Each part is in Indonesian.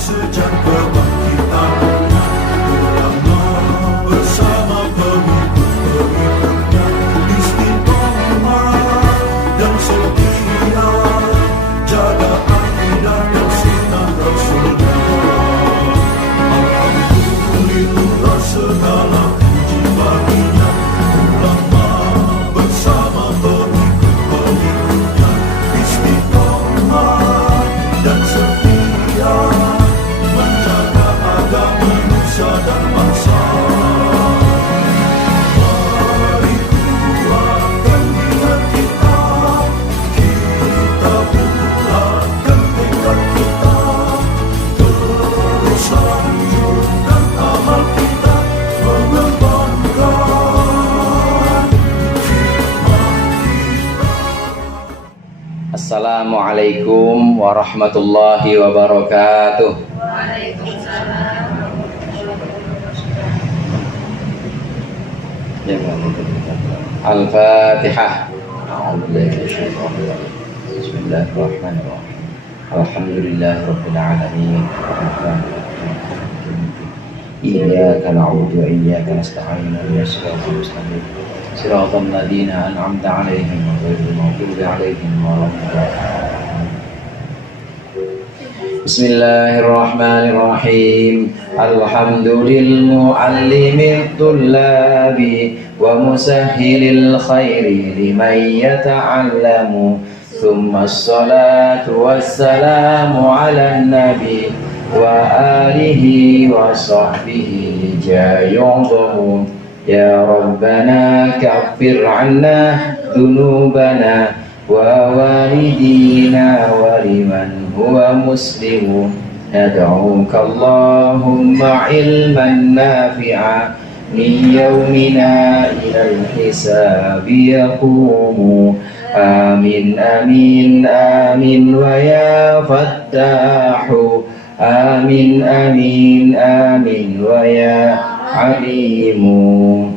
sejak kebangkitan ulama bersama pengikut-pengikutnya istiqomah dan setia jaga akidah dan sunnah Rasulullah. Alhamdulillah segala puji baginya ulama bersama pengikut-pengikutnya istiqomah dan setia menjaga agama nusa dan bangsa. Mari kuatkan niat kita, kita bulatkan tekad kita, terus lanjutkan amal kita, mengembangkan hikmah kita. Assalamualaikum warahmatullahi wabarakatuh. Al-Fatihah. Bismillahirrahmanirrahim. Alhamdulillahirabbil alamin. Iyyaka na'budu wa iyyaka nasta'in. Ihdinas siratal mustaqim. Siratal ladzina an'amta 'alaihim ghairil maghdubi 'alaihim waladdallin. Bismillahirrahmanirrahim. Alhamdulil muallimil tullabi wa musahhilil khairi liman yata'allamu. Thumma as-salatu wassalamu 'alan nabi wa alihi wa sahbihi jayu'dhamu. Ya Rabbana kaffir 'anna dhunubana wa walidina wa liman huwa muslimun. Nad'uka Allahumma ilman nafi'a min yawmina ilal hisabi yaqumu. Amin amin amin wa ya fattahu. Amin amin amin wa ya alimu.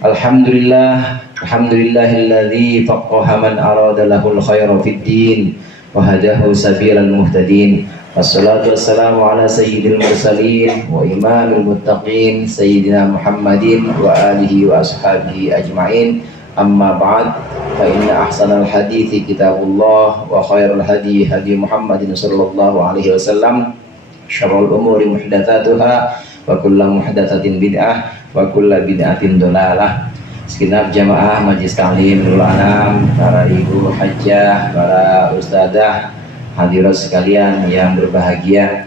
Alhamdulillah, alhamdulillahilladzi faqqaha man arada lahul khaira fid din wa hadahu sabilal muhtadin. Wassalatu wassalamu ala sayyidil mursalin wa imamil muttaqin sayyidina Muhammadin wa alihi wa ashabihi ajma'in. Amma ba'd, fa inna ahsanal hadithi kitabullah wa khairul hadi hadi Muhammadin sallallahu alaihi wasallam. Syarrul umuri muhdatsatuha wa kullu muhdatsatin bid'ah wa kullu bid'atin dhalalah. Segenap jamaah Majelis Ta'lim Nurul Anam, para ibu hajjah, para ustadzah, hadirat sekalian yang berbahagia.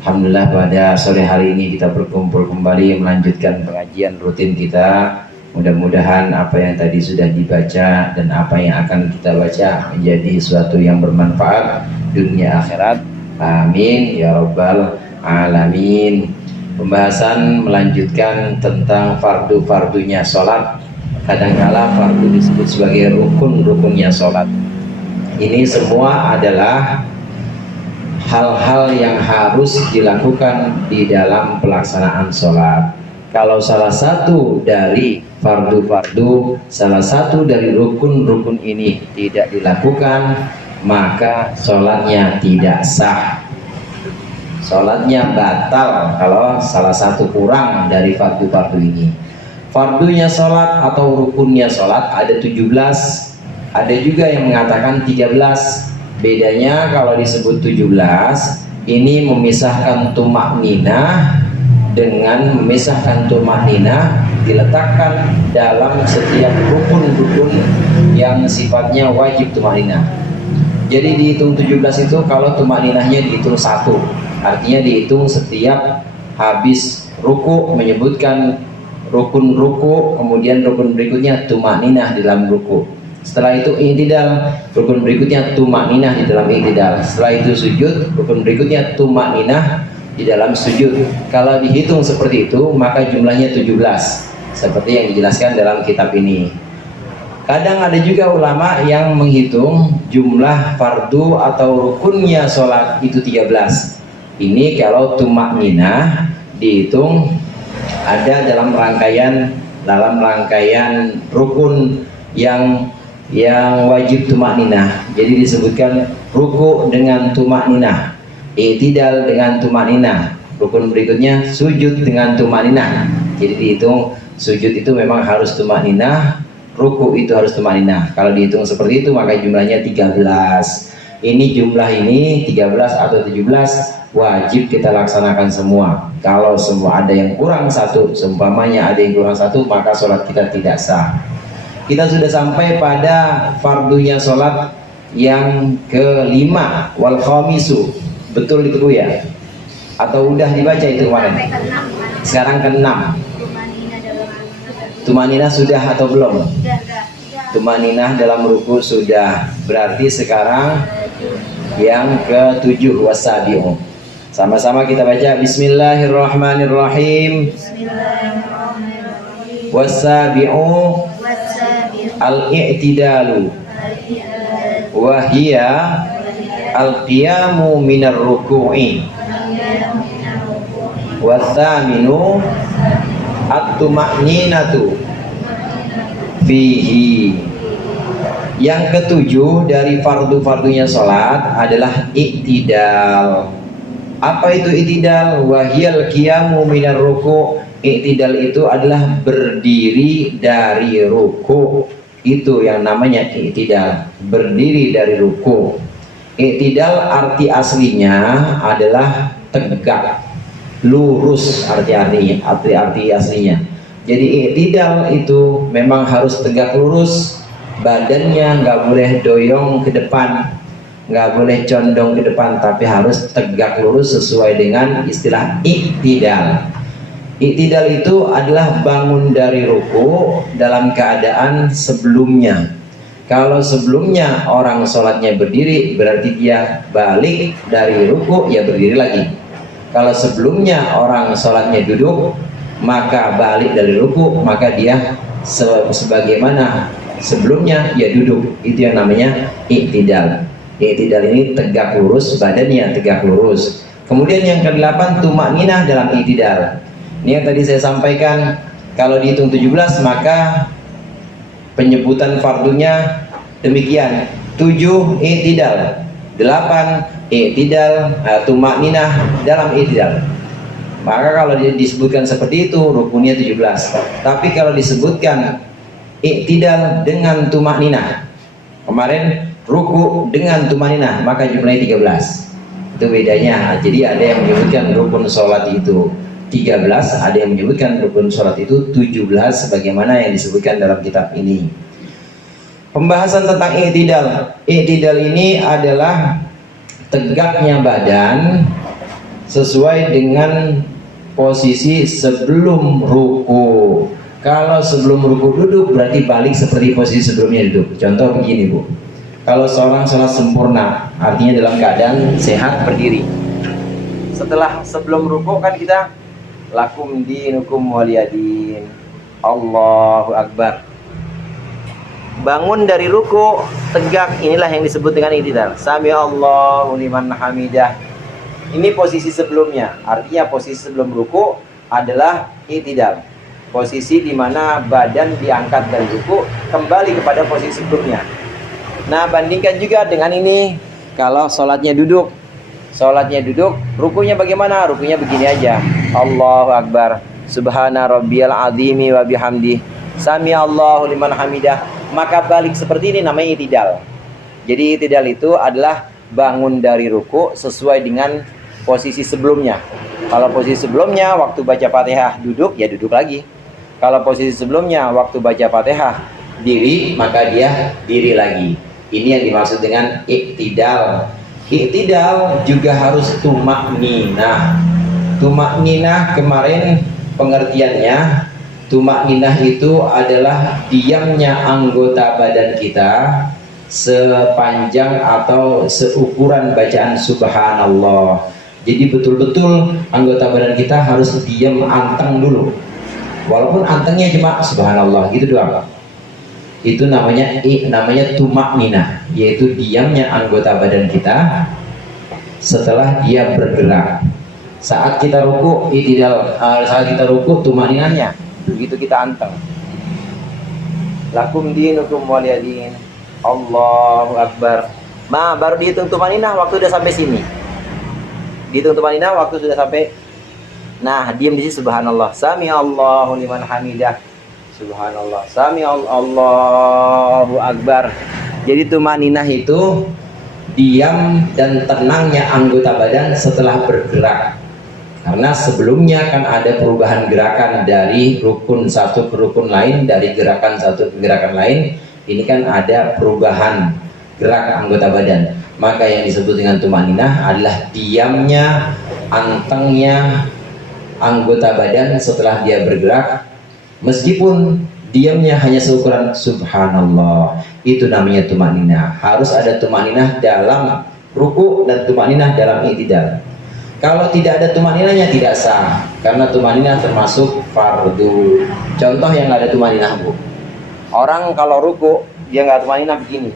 Alhamdulillah pada sore hari ini kita berkumpul kembali melanjutkan pengajian rutin kita. Mudah-mudahan apa yang tadi sudah dibaca dan apa yang akan kita baca menjadi suatu yang bermanfaat dunia akhirat. Amin ya rabbal alamin. Pembahasan melanjutkan tentang fardu-fardunya sholat. Kadangkala fardu disebut sebagai rukun-rukunnya sholat. Ini semua adalah hal-hal yang harus dilakukan di dalam pelaksanaan sholat. Kalau salah satu dari fardu-fardu, salah satu dari rukun-rukun ini tidak dilakukan, maka sholatnya tidak sah. Sholatnya batal kalau salah satu kurang dari fardu-fardu ini. Fardunya sholat atau rukunnya sholat ada 17, ada juga yang mengatakan 13. Bedanya kalau disebut 17, ini memisahkan tumakninah dengan memisahkan tumakninah diletakkan dalam setiap rukun-rukun yang sifatnya wajib tumakninah. Jadi dihitung 17 itu kalau tumakninahnya dihitung 1, artinya dihitung setiap habis ruku menyebutkan rukun ruku, kemudian rukun berikutnya tumakninah di dalam ruku. Setelah itu i'tidal, rukun berikutnya tumakninah di dalam i'tidal. Setelah itu sujud, rukun berikutnya tumakninah di dalam sujud. Kalau dihitung seperti itu, maka jumlahnya 17, seperti yang dijelaskan dalam kitab ini. Kadang ada juga ulama yang menghitung jumlah fardu atau rukunnya sholat itu 13. Ini kalau tumakninah dihitung ada dalam rangkaian rukun yang wajib tumakninah. Jadi disebutkan ruku dengan tumakninah, i'tidal dengan tumaninah. Rukun berikutnya sujud dengan tumaninah. Jadi dihitung sujud itu memang harus tumaninah, ruku itu harus tumaninah. Kalau dihitung seperti itu maka jumlahnya 13. Ini jumlah ini 13 atau 17 wajib kita laksanakan semua. Kalau semua ada yang kurang satu, seumpamanya ada yang kurang satu, maka sholat kita tidak sah. Kita sudah sampai pada fardunya sholat yang kelima, wal khamisu. Betul itu Bu ya? Atau udah dibaca itu kemarin? Sekarang ke-6. Tumaninah sudah atau belum? Tumaninah dalam ruku sudah. Berarti sekarang yang ke-7, wasabi'u. Sama-sama kita baca Bismillahirrahmanirrahim. Wasabi'u al-i'tidalu wa hiya al-qiyamu minar ruku'i wa thaminu at-tuma'ninatu fihi. Yang ketujuh dari fardu-fardunya sholat adalah i'tidal. Apa itu i'tidal? Wahiyal qiyamu minar ruku'. I'tidal itu adalah berdiri dari ruku'. Itu yang namanya i'tidal, berdiri dari ruku'. I'tidal arti aslinya adalah tegak, lurus, arti aslinya. Jadi i'tidal itu memang harus tegak lurus, badannya nggak boleh doyong ke depan, nggak boleh condong ke depan, tapi harus tegak lurus sesuai dengan istilah i'tidal. I'tidal itu adalah bangun dari ruku dalam keadaan sebelumnya. Kalau sebelumnya orang sholatnya berdiri, berarti dia balik dari ruku, ya berdiri lagi. Kalau sebelumnya orang sholatnya duduk, maka balik dari ruku, maka dia sebagaimana sebelumnya ya duduk. Itu yang namanya i'tidal. I'tidal ini tegak lurus, badannya tegak lurus. Kemudian yang ke-8 tumakninah dalam i'tidal. Ini yang tadi saya sampaikan, kalau dihitung 17 maka penyebutan fardunya demikian. 7 i'tidal, 8 i'tidal, tumakninah dalam i'tidal. Maka kalau disebutkan seperti itu rukunnya 17. Tapi kalau disebutkan i'tidal dengan tumakninah, kemarin ruku dengan tumakninah, maka jumlahnya 13. Itu bedanya. Jadi ada yang menyebutkan rukun sholat itu 13, ada yang menyebutkan rukun sholat itu 17 sebagaimana yang disebutkan dalam kitab ini. Pembahasan tentang i'tidal. I'tidal ini adalah tegaknya badan sesuai dengan posisi sebelum ruku. Kalau sebelum ruku duduk berarti balik seperti posisi sebelumnya duduk. Contoh begini Bu, kalau seorang sholat sempurna artinya dalam keadaan sehat berdiri, setelah sebelum ruku kan kita lakum dinukum waliyadin, Allahu Akbar, bangun dari ruku tegak, inilah yang disebut dengan i'tidal. Sami Allahu liman hamidah. Ini posisi sebelumnya, artinya posisi sebelum ruku adalah i'tidal, posisi di mana badan diangkat dari ruku kembali kepada posisi sebelumnya. Nah, bandingkan juga dengan ini, kalau sholatnya duduk, rukunya bagaimana? Rukunya begini aja, Allahu Akbar, subhana rabbiyal azimi wa bihamdi, sami Allahu liman hamidah. Maka balik seperti ini namanya i'tidal. Jadi i'tidal itu adalah bangun dari ruku sesuai dengan posisi sebelumnya. Kalau posisi sebelumnya waktu baca Fatihah duduk, ya duduk lagi. Kalau posisi sebelumnya waktu baca Fatihah diri, maka dia diri lagi. Ini yang dimaksud dengan i'tidal. I'tidal juga harus tumakninah. Tumakninah kemarin pengertiannya, tumakninah itu adalah diamnya anggota badan kita sepanjang atau seukuran bacaan subhanallah. Jadi betul-betul anggota badan kita harus diam, anteng dulu. Walaupun antengnya cuma subhanallah gitu doang. Itu namanya tumakninah, yaitu diamnya anggota badan kita setelah dia bergerak. Saat kita ruku i'tidal, saat kita ruku tumakninahnya, begitu kita anteng. Lakum dinukum waliyadin, Allahu Akbar. Baru dihitung tumakninah waktu udah sampai sini. Dihitung tumanina waktu sudah sampai. Nah, diam di sini subhanallah. Sami Allahu liman hamidah. Subhanallah. Sami Allahu akbar. Jadi tumaninah itu diam dan tenangnya anggota badan setelah bergerak. Karena sebelumnya kan ada perubahan gerakan dari rukun satu ke rukun lain, dari gerakan satu ke gerakan lain. Ini kan ada perubahan gerak anggota badan. Maka yang disebut dengan tumaninah adalah diamnya, antengnya anggota badan setelah dia bergerak. Meskipun diamnya hanya seukuran subhanallah, itu namanya tumaninah. Harus ada tumaninah dalam ruku dan tumaninah dalam i'tidal. Kalau tidak ada tumaninahnya tidak sah, karena tumaninah termasuk fardu. Contoh yang nggak ada tumaninah, Bu. Orang kalau ruku dia nggak tumaninah begini.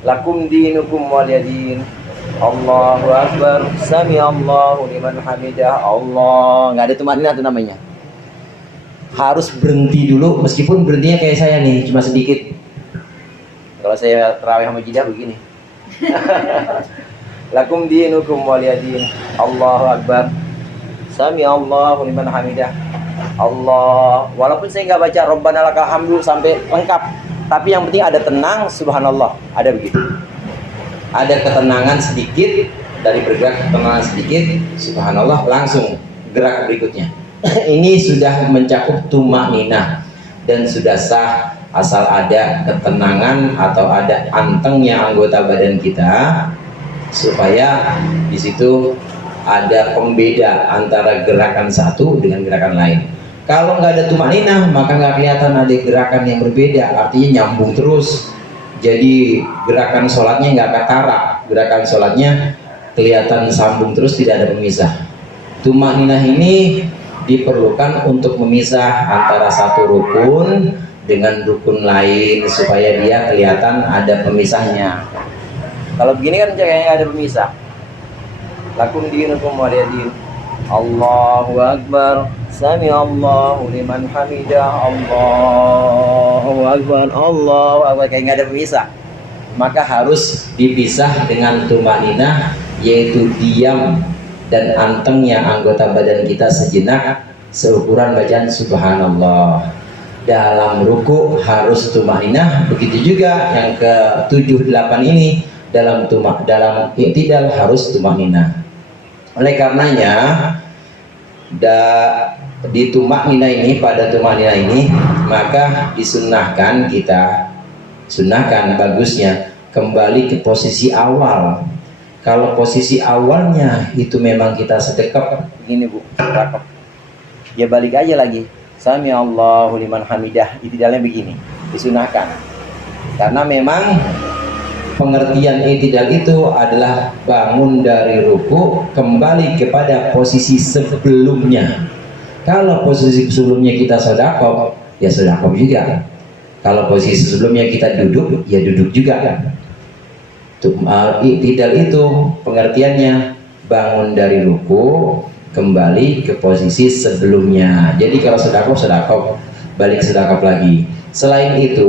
Lakum dinukum waliyadin. Allahu akbar. Sami Allahu liman hamidah. Allah, nggak ada tumaninah itu namanya. Harus berhenti dulu, meskipun berhentinya kayak saya nih, cuma sedikit. Kalau saya terawih sama jidah begini. Lakum dinukum waliyadin. Allahu akbar. Sami Allahu liman hamidah. Allah. Walaupun saya nggak baca Rabbana lakal hamdu sampai lengkap, tapi yang penting ada tenang, subhanallah. Ada begitu. Ada ketenangan sedikit, dari bergerak ketenangan sedikit, subhanallah, langsung gerak berikutnya. Ini sudah mencakup tumaninah dan sudah sah asal ada ketenangan atau ada antengnya anggota badan kita, supaya di situ ada pembeda antara gerakan satu dengan gerakan lain. Kalau nggak ada tumaninah, maka nggak kelihatan ada gerakan yang berbeda, artinya nyambung terus. Jadi gerakan sholatnya nggak katarak, gerakan sholatnya kelihatan sambung terus, tidak ada pemisah. Tumaninah ini diperlukan untuk memisah antara satu rukun dengan rukun lain, supaya dia kelihatan ada pemisahnya. Kalau begini kan kayaknya ada pemisah. Lakum dinukum waliyadin. Allahu akbar. Sami Allahu liman hamidah. Allahu akbar. Allahu akbar. Kayak nggak ada pemisah. Maka harus dipisah dengan tumaninah, yaitu diam dan antengnya anggota badan kita sejenak seukuran bacaan subhanallah. Dalam ruku harus tumaninah, begitu juga yang ke-7, 8 ini dalam i'tidal harus tumaninah. Oleh karenanya di tumaninah ini, pada tumaninah ini, maka disunnahkan, kita sunnahkan bagusnya kembali ke posisi awal. Kalau posisi awalnya itu memang kita sedekap begini, Bu, rakap, ya balik aja lagi. Sami Allahu liman hamidah, i'tidalnya begini, disunahkan. Karena memang pengertian i'tidal itu adalah bangun dari ruku kembali kepada posisi sebelumnya. Kalau posisi sebelumnya kita sedekap, ya sedekap juga. Kalau posisi sebelumnya kita duduk, ya duduk juga. I'tidal itu pengertiannya bangun dari ruku kembali ke posisi sebelumnya. Jadi kalau sedekap, balik sedekap lagi. Selain itu,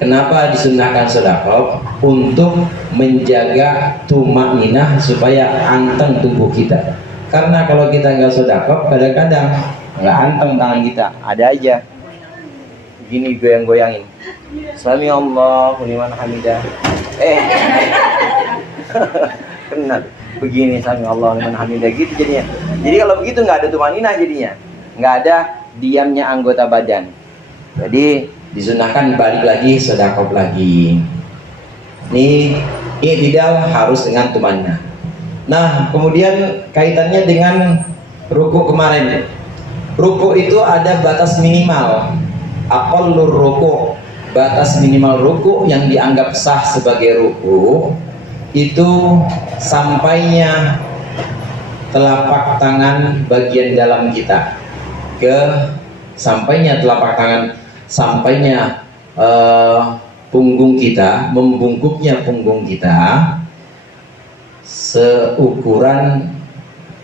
kenapa disunnahkan sedekap? Untuk menjaga tumaninah supaya anteng tubuh kita. Karena kalau kita nggak sedekap, kadang-kadang nggak anteng tangan kita, ada aja gini goyang-goyangin. Sami Allahu liman hamidah. Kena begini, sami Allahu liman hamidah, gitu jadinya. Jadi kalau begitu nggak ada tumaninah, jadinya nggak ada diamnya anggota badan. Jadi disunahkan balik lagi, sedekap lagi. Ini i'tidal harus dengan tumaninah. Nah, kemudian kaitannya dengan ruku kemarin. Ruku itu ada batas minimal. Aqallur ruku, batas minimal ruku yang dianggap sah sebagai ruku itu sampainya telapak tangan bagian dalam kita ke sampainya telapak tangan, sampainya punggung kita, membungkuknya punggung kita seukuran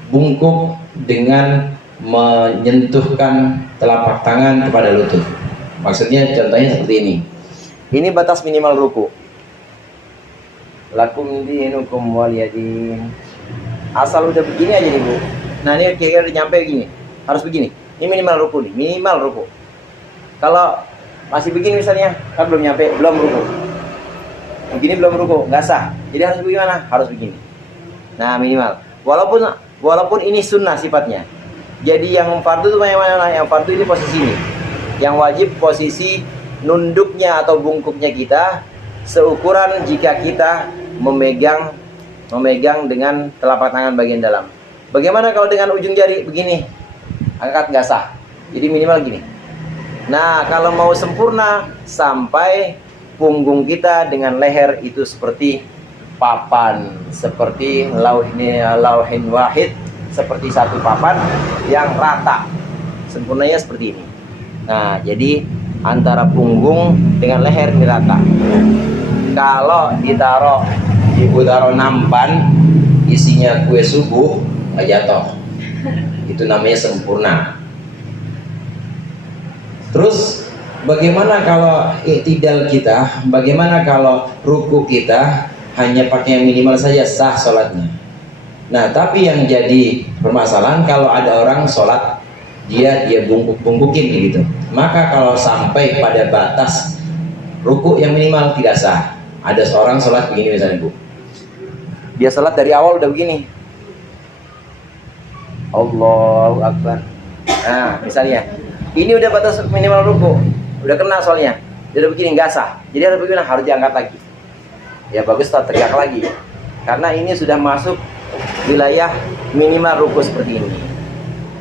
bungkuk dengan menyentuhkan telapak tangan kepada lutut. Maksudnya contohnya seperti ini. Ini batas minimal ruku. Lakum dinukum waliyadin. Asal udah begini aja nih Bu. Nah ini kira-kira udah nyampe begini, harus begini. Ini minimal ruku nih, minimal ruku. Kalau masih begini misalnya, kan belum nyampe, belum ruku. Begini belum ruku, nggak sah. Jadi harus bagaimana? Harus begini. Nah minimal. Walaupun ini sunnah sifatnya. Jadi yang fardu itu mana? Yang fardu ini posisi ini. Yang wajib posisi nunduknya atau bungkuknya kita seukuran jika kita memegang dengan telapak tangan bagian dalam. Bagaimana kalau dengan ujung jari begini? Angkat nggak sah. Jadi minimal gini. Nah, kalau mau sempurna sampai punggung kita dengan leher itu seperti papan, seperti lauhin wahid, seperti satu papan yang rata. Sempurnanya seperti ini. Nah, jadi antara punggung dengan leher ini rata. Kalau ibu taruh nampan isinya kue subuh, nggak jatuh. Itu namanya sempurna. Terus bagaimana kalau i'tidal kita? Bagaimana kalau ruku kita hanya pakai yang minimal saja sah sholatnya? Nah, tapi yang jadi permasalahan kalau ada orang sholat dia bungkukin gitu. Maka kalau sampai pada batas ruku yang minimal tidak sah. Ada seorang sholat begini misalnya Bu. Dia sholat dari awal udah begini. Allahu Akbar. Nah, misalnya ini udah batas minimal ruku, udah kena soalnya, dia udah begini nggak sah. Jadi harus begini, harus diangkat lagi. Ya bagus, tak teriak lagi, karena ini sudah masuk wilayah minimal ruku seperti ini.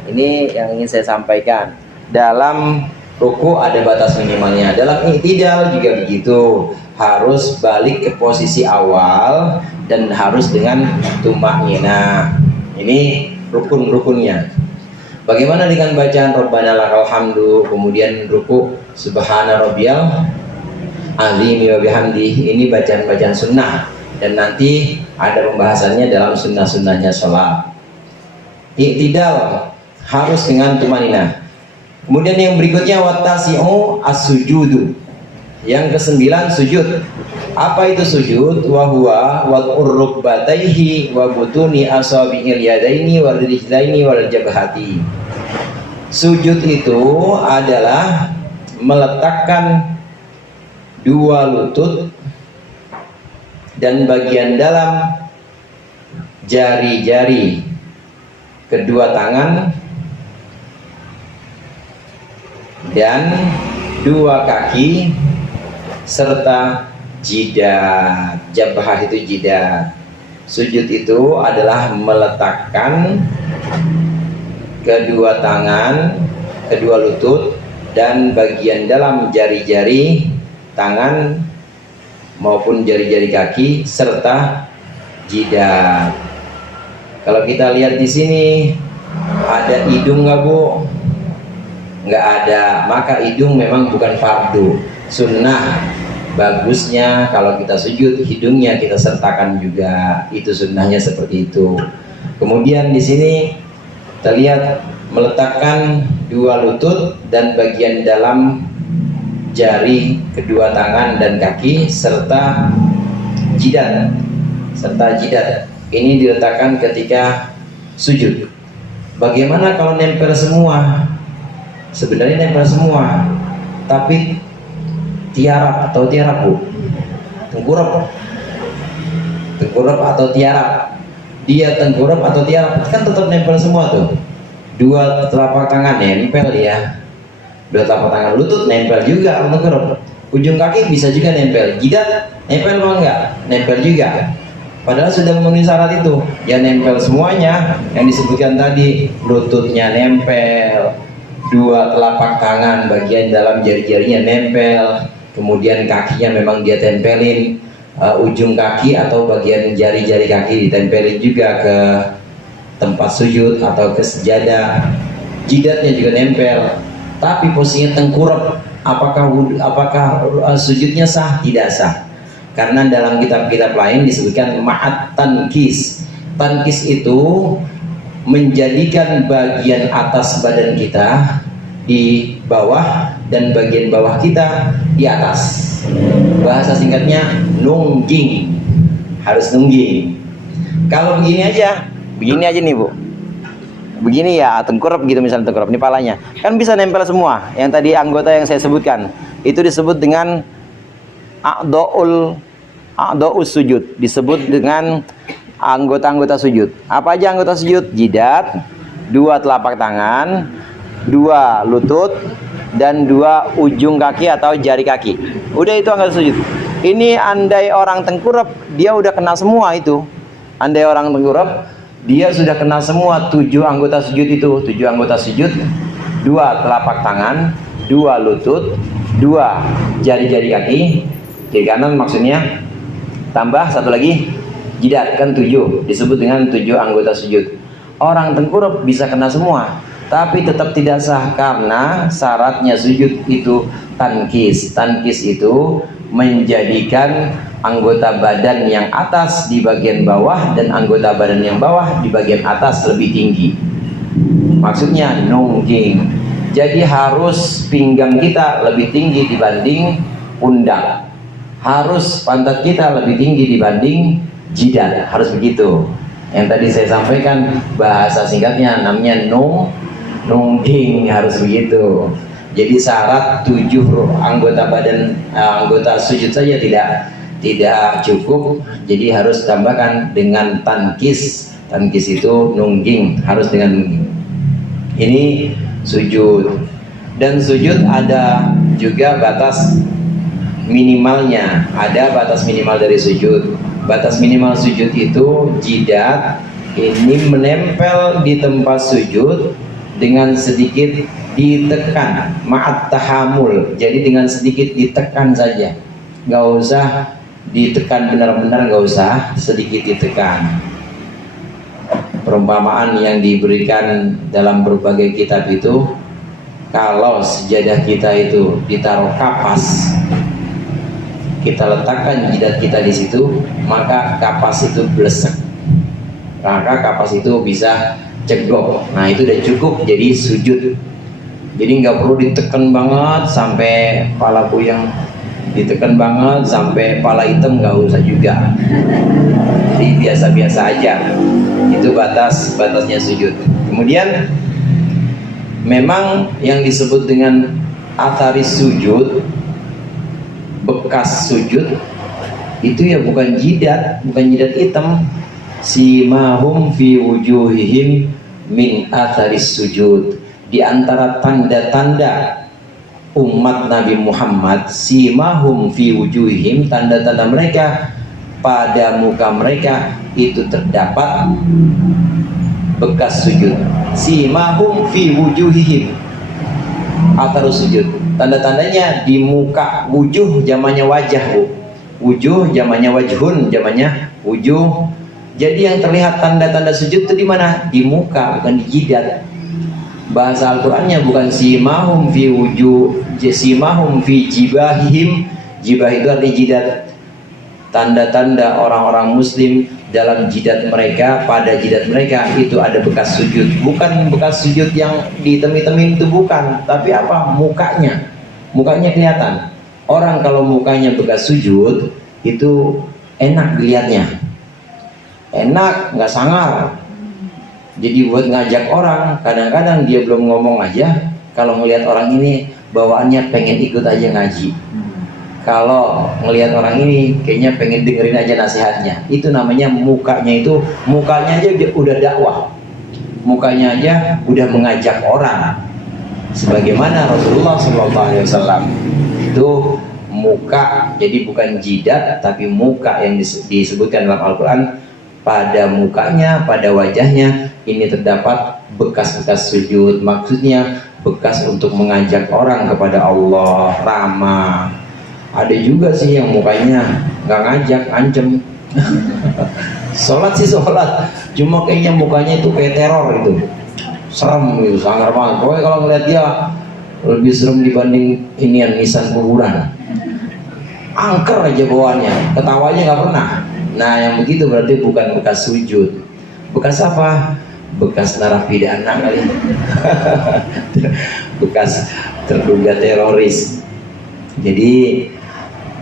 Ini yang ingin saya sampaikan. Dalam ruku ada batas minimalnya. Dalam i'tidal juga begitu, harus balik ke posisi awal dan harus dengan tumakninah. Ini rukun-rukunnya. Bagaimana dengan bacaan Rabbana lakal hamdu, kemudian ruku subhana rabbiyal azim wa bihamdi. Ini bacaan-bacaan sunnah dan nanti ada pembahasannya dalam sunnah-sunnahnya sholat. I'tidal harus dengan tumaninah. Kemudian yang berikutnya wattasi'u as-sujudu. Yang ke-9 sujud. Apa itu sujud? Wa huwa wad'ur rukbatayhi wa butuni asabi'il yadaini wal rijlaini wal jabhati. Sujud itu adalah meletakkan dua lutut dan bagian dalam jari-jari kedua tangan dan dua kaki serta jidat. Jabhah itu jidat. Sujud itu adalah meletakkan kedua tangan, kedua lutut dan bagian dalam jari-jari tangan maupun jari-jari kaki serta jidat. Kalau kita lihat di sini ada hidung nggak Bu? Nggak ada. Maka hidung memang bukan fardu, sunnah. Bagusnya kalau kita sujud hidungnya kita sertakan juga, itu sunnahnya seperti itu. Kemudian di sini kita lihat meletakkan dua lutut dan bagian dalam jari kedua tangan dan kaki serta jidat. Ini diletakkan ketika sujud. Bagaimana kalau nempel semua? Sebenarnya nempel semua, tapi tiarap atau tiarap Bu? Tengkurap atau tiarap? Dia tengkurap atau tiarap kan tetap nempel semua tuh. Dua telapak tangan nempel ya, dua telapak tangan lutut nempel juga, tengkurap. Ujung kaki bisa juga nempel, jidat nempel apa enggak? Nempel juga. Padahal sudah memenuhi syarat itu. Ya nempel semuanya yang disebutkan tadi, lututnya nempel, dua telapak tangan bagian dalam jari-jarinya nempel, kemudian kakinya memang dia tempelin, ujung kaki atau bagian jari-jari kaki ditempelin juga ke tempat sujud atau ke sejadah. Jidatnya juga nempel, tapi posisinya tengkurap. Apakah sujudnya sah? Tidak sah. Karena dalam kitab-kitab lain disebutkan ma'at tankis. Tankis itu menjadikan bagian atas badan kita di bawah dan bagian bawah kita di atas. Bahasa singkatnya nungging, harus nungging. Kalau begini aja Begini aja nih Bu. Begini ya, tengkurap gitu misalnya, tengkurap ini palanya. Kan bisa nempel semua. Yang tadi anggota yang saya sebutkan. Itu disebut dengan a'dha'ul sujud. Disebut dengan anggota-anggota sujud. Apa aja anggota sujud? Jidat, 2 telapak tangan, 2 lutut, dan 2 ujung kaki atau jari kaki. Udah itu anggota sujud. Ini andai orang tengkurap, dia udah kena semua itu. Andai orang tengkurap, dia sudah kena semua 7 anggota sujud itu. 7 anggota sujud, 2 telapak tangan, 2 lutut, 2 jari-jari kaki, kiri kanan maksudnya, tambah 1 lagi jidat, kan 7, disebut dengan 7 anggota sujud. Orang tengkurap bisa kena semua, tapi tetap tidak sah karena syaratnya sujud itu tankis. Tankis itu menjadikan anggota badan yang atas di bagian bawah dan anggota badan yang bawah di bagian atas lebih tinggi. Maksudnya nungging. Jadi harus pinggang kita lebih tinggi dibanding pundak. Harus pantat kita lebih tinggi dibanding jidat. Harus begitu. Yang tadi saya sampaikan bahasa singkatnya namanya nungging, harus begitu. Jadi syarat 7 anggota badan, anggota sujud saja tidak cukup, jadi harus tambahkan dengan tankis. Tankis itu nungging, harus dengan nungging. Ini sujud. Dan sujud ada juga batas minimalnya. Ada batas minimal dari sujud. Batas minimal sujud itu jidat ini menempel di tempat sujud dengan sedikit ditekan, ma'at tahamul. Jadi dengan sedikit ditekan saja, nggak usah ditekan benar-benar, nggak usah, sedikit ditekan. Perumpamaan yang diberikan dalam berbagai kitab itu, kalau sejadah kita itu ditaruh kapas, kita letakkan jidat kita di situ, maka kapas itu blesek, maka kapas itu bisa cegok. Nah itu udah cukup jadi sujud. Jadi nggak perlu ditekan banget sampai palaku yang ditekan banget sampai pala hitam, nggak usah juga. Jadi biasa-biasa aja. Itu batasnya sujud. Kemudian memang yang disebut dengan atharis sujud, bekas sujud, itu ya bukan jidat hitam. Simahum fi wujuhihim min atharis sujud. Di antara tanda-tanda umat Nabi Muhammad, simahum fi wujuhihim, tanda-tanda mereka pada muka mereka itu terdapat bekas sujud. Simahum fi wujuhihim, atharus sujud. Tanda-tandanya di muka. Wujuh jamannya wajah, Bu. Wujuh jamannya wajhun, jamannya wujuh. Jadi yang terlihat tanda-tanda sujud itu di mana? Di muka, bukan di jidat. Bahasa Al-Qur'annya bukan simahum fi wujuh, simahum fi jibahihim. Jibah itu artinya jidat. Tanda-tanda orang-orang muslim dalam jidat mereka, pada jidat mereka itu ada bekas sujud. Bukan bekas sujud yang dihitam-hitamin itu, bukan. Tapi apa? Mukanya. Mukanya kelihatan. Orang kalau mukanya bekas sujud itu enak dilihatnya. Enak, nggak sangar. Jadi buat ngajak orang, kadang-kadang dia belum ngomong aja, kalau ngelihat orang ini bawaannya pengen ikut aja ngaji. Kalau ngelihat orang ini kayaknya pengen dengerin aja nasihatnya. Itu namanya mukanya aja udah dakwah. Mukanya aja udah mengajak orang. Sebagaimana Rasulullah SAW itu muka, jadi bukan jidat tapi muka yang disebutkan dalam Al-Quran. Pada mukanya, pada wajahnya ini terdapat bekas-bekas sujud. Maksudnya bekas untuk mengajak orang kepada Allah, ramah. Ada juga sih yang mukanya nggak ngajak, ancem. Sholat sih sholat, cuma kayaknya mukanya itu kayak teror itu, serem gitu, sangar banget. Pokoknya kalau ngeliat dia lebih serem dibanding inian nisan kuburan. Angker aja bawaannya, ketawanya nggak pernah. Nah yang begitu berarti bukan bekas sujud. Bekas apa? Bekas narapidana kali. Bekas terduga teroris. Jadi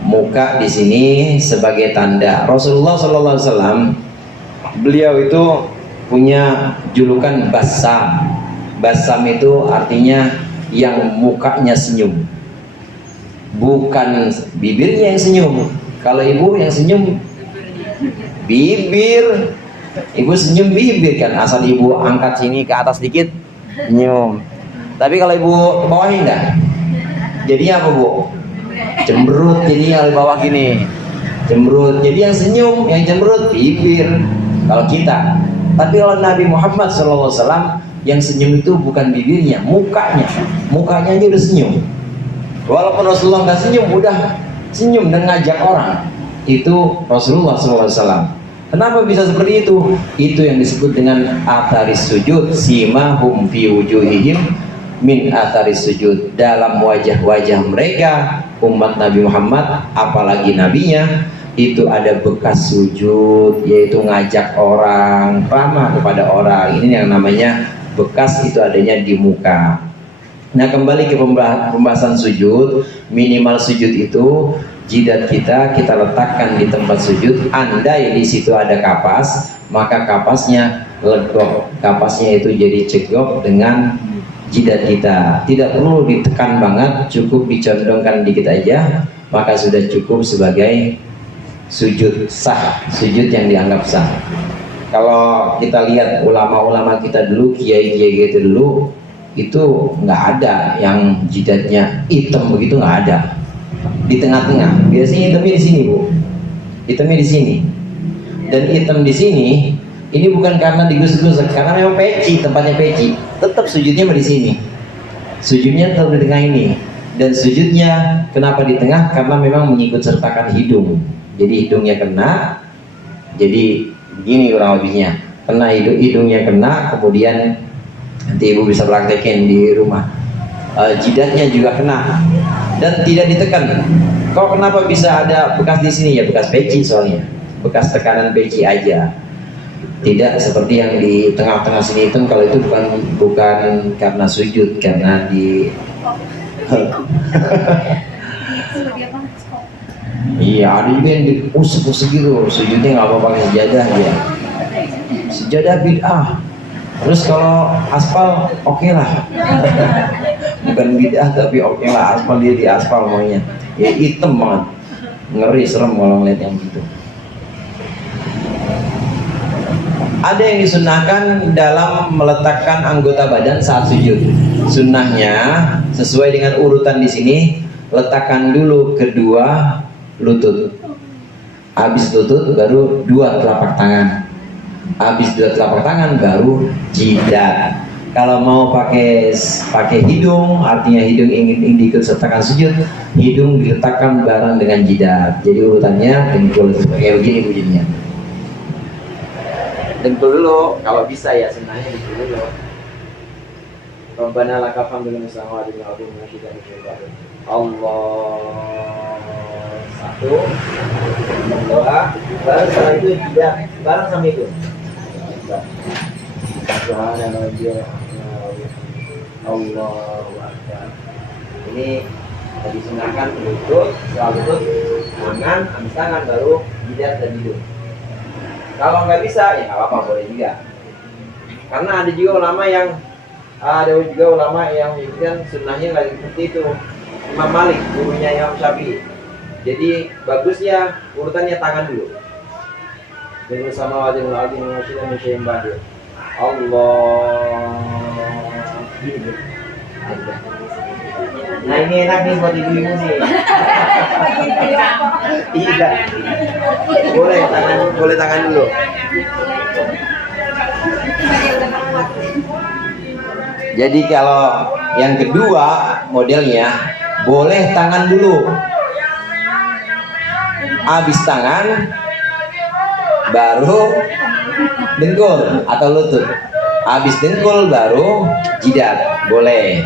muka di sini sebagai tanda. Rasulullah SAW, beliau itu punya julukan Bassam. Bassam itu artinya yang mukanya senyum, bukan bibirnya yang senyum. Kalau ibu yang senyum bibir, ibu senyum bibir kan, asal ibu angkat sini ke atas dikit senyum. Tapi kalau ibu bawahin enggak, jadinya apa bu? Cemberut, jadinya di bawah gini cemberut. Jadi yang senyum, yang cemberut bibir kalau kita. Tapi kalau Nabi Muhammad SAW yang senyum itu bukan bibirnya, mukanya aja udah senyum. Walaupun Rasulullah nggak senyum, udah senyum dan ngajak orang. Itu Rasulullah SAW. Kenapa bisa seperti itu? Itu yang disebut dengan atharis sujud, simahum fi wujuhihim min atharis sujud. Dalam wajah-wajah mereka umat Nabi Muhammad, apalagi nabinya, itu ada bekas sujud, yaitu ngajak orang, ramah kepada orang. Ini yang namanya bekas, itu adanya di muka. Nah, kembali ke pembahasan sujud. Minimal sujud itu jidat kita letakkan di tempat sujud. Andai di situ ada kapas, maka kapasnya legok, kapasnya itu jadi cegok dengan jidat kita. Tidak perlu ditekan banget, cukup dicondongkan dikit aja, maka sudah cukup sebagai sujud sah, sujud yang dianggap sah. Kalau kita lihat ulama-ulama kita dulu, kiai-kiai gitu dulu, itu nggak ada yang jidatnya hitam begitu, nggak ada. Di tengah-tengah, biasanya hitamnya di sini bu, hitamnya di sini. Dan hitam di sini, ini bukan karena digus-gus, karena memang peci, tempatnya peci. Tetap sujudnya di sini, sujudnya tetap di tengah ini. Dan sujudnya kenapa di tengah? Karena memang mengikut sertakan hidung. Jadi hidungnya kena, jadi begini kurang lebihnya, kena hidungnya kena, kemudian nanti ibu bisa praktekin di rumah. Jidatnya juga kena dan tidak ditekan. Kok kenapa bisa ada bekas di sini? Ya bekas peci, soalnya bekas tekanan peci aja. Tidak seperti yang di tengah-tengah sini itu. Kalau itu bukan karena sujud, karena di iya, ada juga yang diusuk-usuk gitu, sujudnya nggak apa pakai sejadah ya. Sejadah bid'ah. Terus kalau aspal oke lah. Bukan bid'ah tapi oke lah, aspal dia di aspal maunya. Ya hitam banget. Ngeri, serem kalau ngeliat yang gitu. Ada yang disunahkan dalam meletakkan anggota badan saat sujud. Sunnahnya sesuai dengan urutan di sini, letakkan dulu kedua lutut. Habis lutut baru dua telapak tangan. Habis dua telapak tangan baru jidat. Kalau mau pakai hidung, artinya hidung ingin diikut sertakan sujud, hidung diletakkan bareng dengan jidat. Jadi urutannya dengkul kayak begini bunyinya. Dengkul dulu, kalau bisa ya, senangnya dengkul dulu. Rabbana lakal hamdu lana samawati wal ardi wa syukur Allah. Satu, dua, baru setelah itu jidat, bareng sama itu. Allahu Akbar. Ini disunahkan lutut, setelah lutut tangan, habis tangan baru jidat dan hidung. Kalau nggak bisa ya nggak apa-apa, boleh juga. Karena ada juga ulama yang menyebutkan sunnahnya nggak seperti itu. Imam Malik, gurunya Imam Syafi'i. Jadi bagusnya urutannya tangan dulu. Dan bersama wajib al-azim wa syai'in badir. Allah. Nah ini enak nih buat ibu-ibu nih. Iya. Boleh tangan dulu. Jadi kalau yang kedua modelnya boleh tangan dulu. Habis tangan baru dengkul atau lutut. Habis dengkul baru jidat, boleh.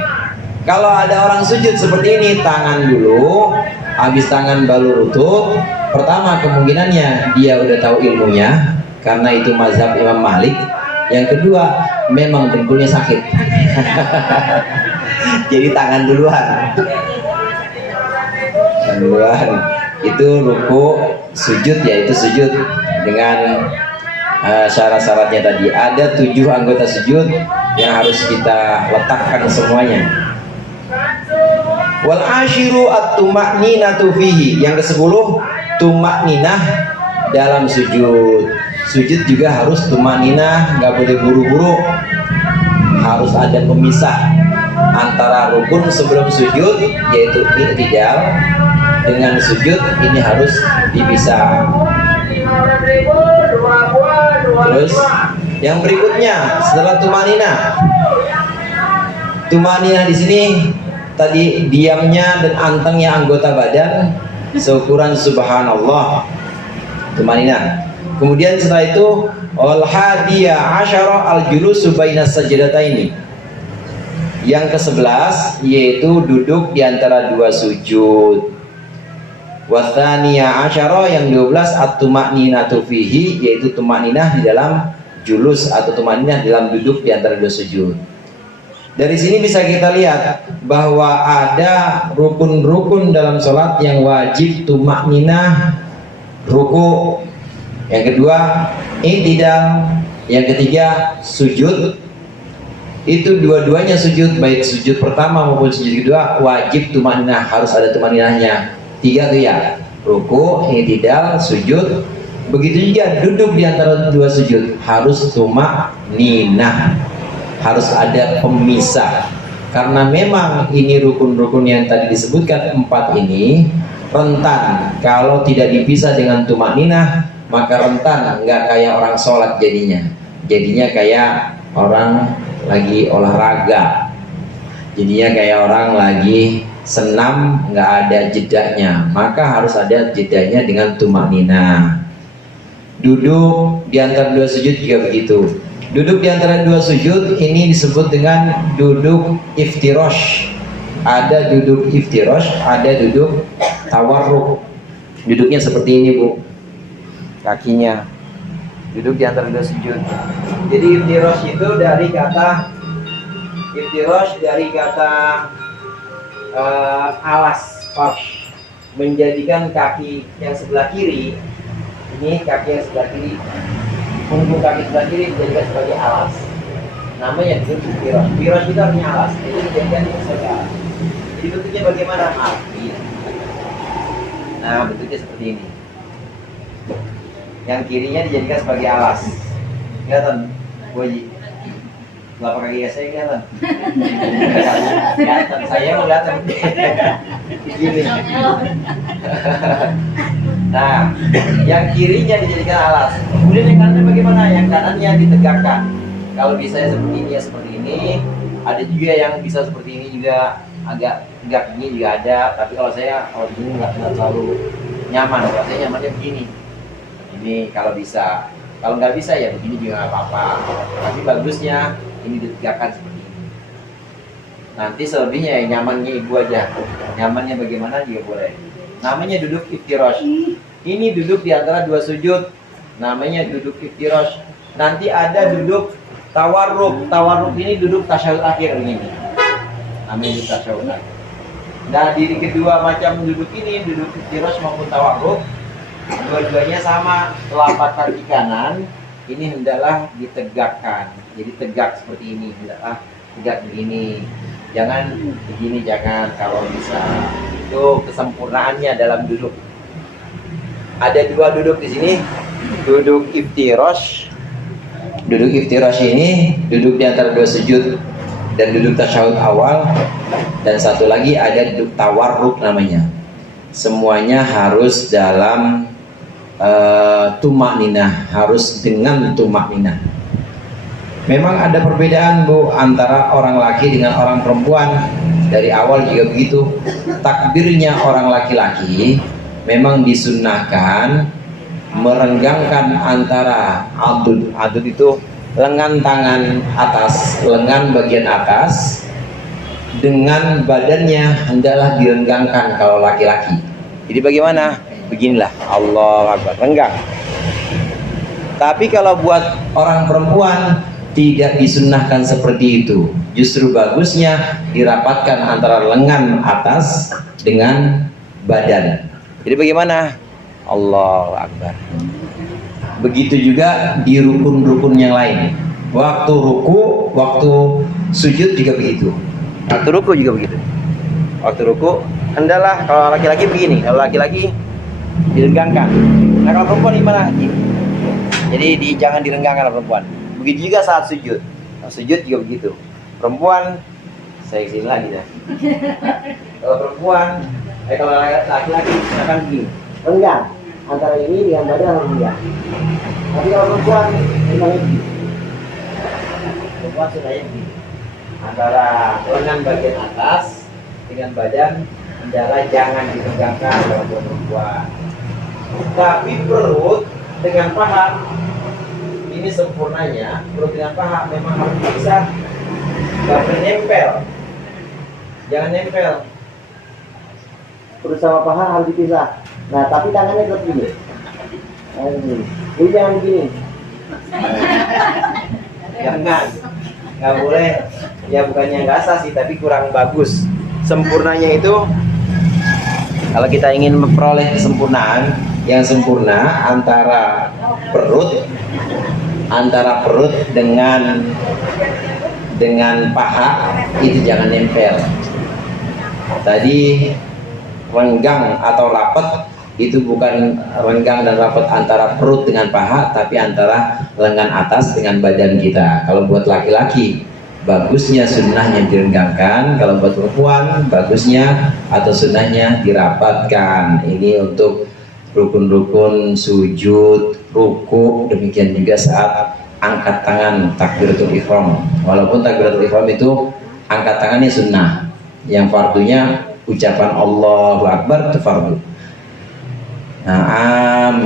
Kalau ada orang sujud seperti ini, tangan dulu, habis tangan baru lutut. Pertama kemungkinannya dia udah tahu ilmunya, karena itu mazhab Imam Malik. Yang kedua, memang dengkulnya sakit. Jadi tangan duluan. Tangan duluan. Itu ruku, sujud, yaitu sujud dengan syarat-syaratnya tadi. Ada 7 anggota sujud yang harus kita letakkan semuanya. Wal ashiru at-tuma'ninatu fihi. Yang ke-10 tuma'ninah dalam sujud. Sujud juga harus tuma'ninah, nggak boleh buru-buru. Harus ada pemisah antara rukun sebelum sujud yaitu i'tidal dengan sujud, ini harus dipisah. Terus yang berikutnya setelah tumanina di sini tadi diamnya dan antengnya anggota badan seukuran subhanallah, tumanina. Kemudian setelah itu al hadiyah asyara al julusu bainas sajdataini. Yang ke-11 yaitu duduk di antara 2 sujud. Wathaniya asyara yang 12 at-tuma'ninatu fihi, yaitu tuma'ninah di dalam julus atau tuma'ninah dalam duduk di antara 2 sujud. Dari sini bisa kita lihat bahwa ada rukun-rukun dalam sholat yang wajib tuma'ninah, ruku, yang kedua i'tidal, yang ketiga sujud. Itu dua-duanya sujud, baik sujud pertama maupun sujud kedua wajib tuma'ninah, harus ada tuma'ninahnya. 3 tuh ya, ruku, i'tidal, sujud. Begitu juga duduk di antara 2 sujud harus tuma'ninah, harus ada pemisah. Karena memang ini rukun-rukun yang tadi disebutkan 4 ini rentan. Kalau tidak dipisah dengan tuma'ninah maka rentan, nggak kayak orang sholat jadinya. Jadinya kayak orang lagi olahraga, jadinya kayak orang lagi senam, nggak ada jedanya. Maka harus ada jedanya dengan tuma'ninah. Duduk di antara 2 sujud juga begitu. Duduk di antara 2 sujud ini disebut dengan duduk iftirosh. Ada duduk iftirosh, ada duduk tawarruk. Duduknya seperti ini, Bu, kakinya duduk di antara 2 sujud. Jadi iftirosh itu dari kata alas, farsh, menjadikan kaki yang sebelah kiri, ini kaki yang sebelah kiri, punggung kaki sebelah kiri dijadikan sebagai alas. Namanya duduk iftirosh. Iftirosh itu artinya alas, itu dijadikan sebagai alas. Jadi bentuknya bagaimana? Nah, bentuknya seperti ini. Yang kirinya dijadikan sebagai alas. Kelihatan, Boji? Telapak kaki saya kelihatan. Kelihatan, saya mau kelihatan. Gini. Nah, yang kirinya dijadikan alas. Kemudian yang kanannya bagaimana? Yang kanannya ditegakkan. Kalau bisa seperti ini ya seperti ini. Ada juga yang bisa seperti ini juga, agak tegak begini juga ada. Tapi kalau saya begini nggak terlalu nyaman. Kalau saya nyamannya begini. Ini kalau bisa. Kalau nggak bisa ya begini juga nggak apa-apa. Tapi bagusnya ini ditegakkan seperti ini. Nanti selebihnya ya nyamannya ibu aja. Nyamannya bagaimana juga boleh. Namanya duduk iftirosh. Ini duduk di antara 2 sujud. Namanya duduk iftirosh. Nanti ada duduk tawarruk. Tawarruk ini duduk tasyahud akhir begini. Namanya duduk tasyahud akhir. Nah, di kedua macam duduk ini, duduk iftirosh maupun tawarruk, dua-duanya sama. Telapak kaki kanan ini hendaklah ditegakkan. Jadi tegak seperti ini, hendaklah tegak begini. Jangan begini, jangan kalau bisa. Itu kesempurnaannya dalam duduk. Ada 2 duduk di sini. Duduk iftirosh. Duduk iftirosh ini duduk di antara 2 sujud dan duduk tasyahud awal. Dan satu lagi ada duduk tawarruk namanya. Semuanya harus dalam tuma'ninah, harus dengan tuma'ninah. Memang ada perbedaan, Bu, antara orang laki dengan orang perempuan. Dari awal juga begitu. Takbirnya orang laki-laki memang disunnahkan merenggangkan antara adud. Adud itu lengan tangan atas, lengan bagian atas dengan badannya hendaklah direnggangkan kalau laki-laki. Jadi bagaimana? Beginilah, Allah Akbar, renggang. Tapi kalau buat orang perempuan tidak disunnahkan seperti itu. Justru bagusnya dirapatkan antara lengan atas dengan badan. Jadi bagaimana? Allah Akbar. Begitu juga di rukun-rukun yang lain. Waktu ruku, waktu sujud juga begitu. Waktu ruku juga begitu. Waktu ruku, hendaklah kalau laki-laki begini, kalau laki-laki direnggangkan. Nah kalau perempuan gimana? Jadi jangan direnggangkan perempuan. Begitu juga saat sujud. Nah, sujud juga begitu. Perempuan, saya kesini lagi dah. Kalau perempuan, kalau laki-laki akan begini, renggang antara ini dengan badan harus renggang. Tapi kalau perempuan, begini. Perempuan sudahnya begini. Antara lengan bagian atas dengan badan hendaklah jangan direnggangkan kalau perempuan. Tapi perut dengan paha ini sempurnanya, perut dengan paha memang harus bisa nempel, jangan nempel. Perut sama paha harus dipisah. Nah tapi tangannya tetap gini. Ini jangan begini. Jangan, nggak boleh. Ya bukannya nggak sah sih, tapi kurang bagus. Sempurnanya itu kalau kita ingin memperoleh kesempurnaan, yang sempurna antara perut dengan paha itu jangan nempel. Tadi renggang atau rapat itu bukan renggang dan rapat antara perut dengan paha, tapi antara lengan atas dengan badan kita. Kalau buat laki-laki bagusnya sunnahnya direnggangkan, kalau buat perempuan bagusnya atau sunnahnya dirapatkan. Ini untuk rukun-rukun sujud, ruku, demikian juga saat angkat tangan takbiratul ihram. Walaupun takbiratul ihram itu angkat tangannya sunnah, yang fardunya ucapan Allahu Akbar itu fardu. Nah,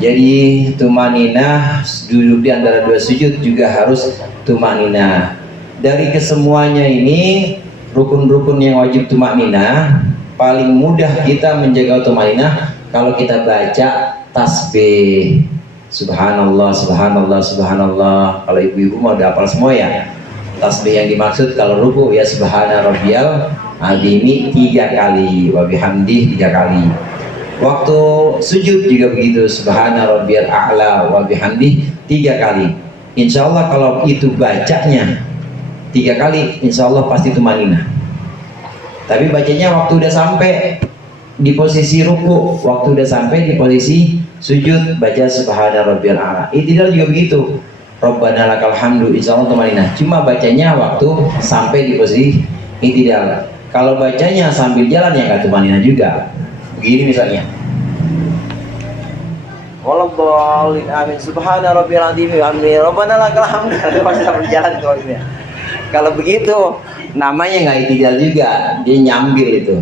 jadi tumaninah duduk di antara dua sujud juga harus tumaninah. Dari kesemuanya ini rukun-rukun yang wajib tumaninah, paling mudah kita menjaga tumaninah kalau kita baca tasbih. Subhanallah, subhanallah, subhanallah. Kalau ibu-ibu mau udah hafal semua ya. Tasbih yang dimaksud kalau ruku ya subhana rabbiyal azimi 3 kali, wa bihamdih 3 kali. Waktu sujud juga begitu, subhana rabbiyal a'la wa bihamdih 3 kali. Insya Allah kalau itu bacanya 3 kali, insya Allah pasti tumaninah. Tapi bacanya waktu udah sampai di posisi ruku, waktu udah sampai di posisi sujud, baca subhana rabbiyal a'la. I'tidal juga begitu, Rabbana lakal hamdu, insya Allah tumaninah. Cuma bacanya waktu sampai di posisi i'tidal. Kalau bacanya sambil jalan ya nggak tumaninah juga. Begini misalnya, Wallahualim amin, subhana rabbiyal azim wa bihamdihi, Rabbana lakal hamdu. Pasti berjalan tuh ini. Kalau begitu namanya nggak i'tidal juga, dia nyambil itu,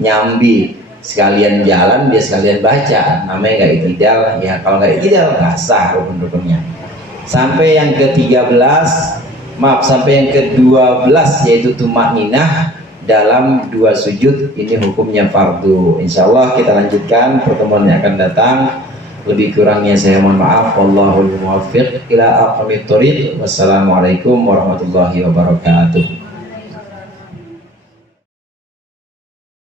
nyambi, sekalian jalan dia sekalian baca, namanya nggak i'tidal. Ya kalau nggak i'tidal nggak sah rukun-rukunnya. Sampai yang ke-13, maaf, sampai yang ke-12 yaitu tumakninah dalam 2 sujud, ini hukumnya fardu. Insya Allah kita lanjutkan pertemuan yang akan datang. Lebih kurangnya saya mohon maaf. Wallahul muwaffiq ila aqwamit thoriq. Wassalamualaikum warahmatullahi wabarakatuh.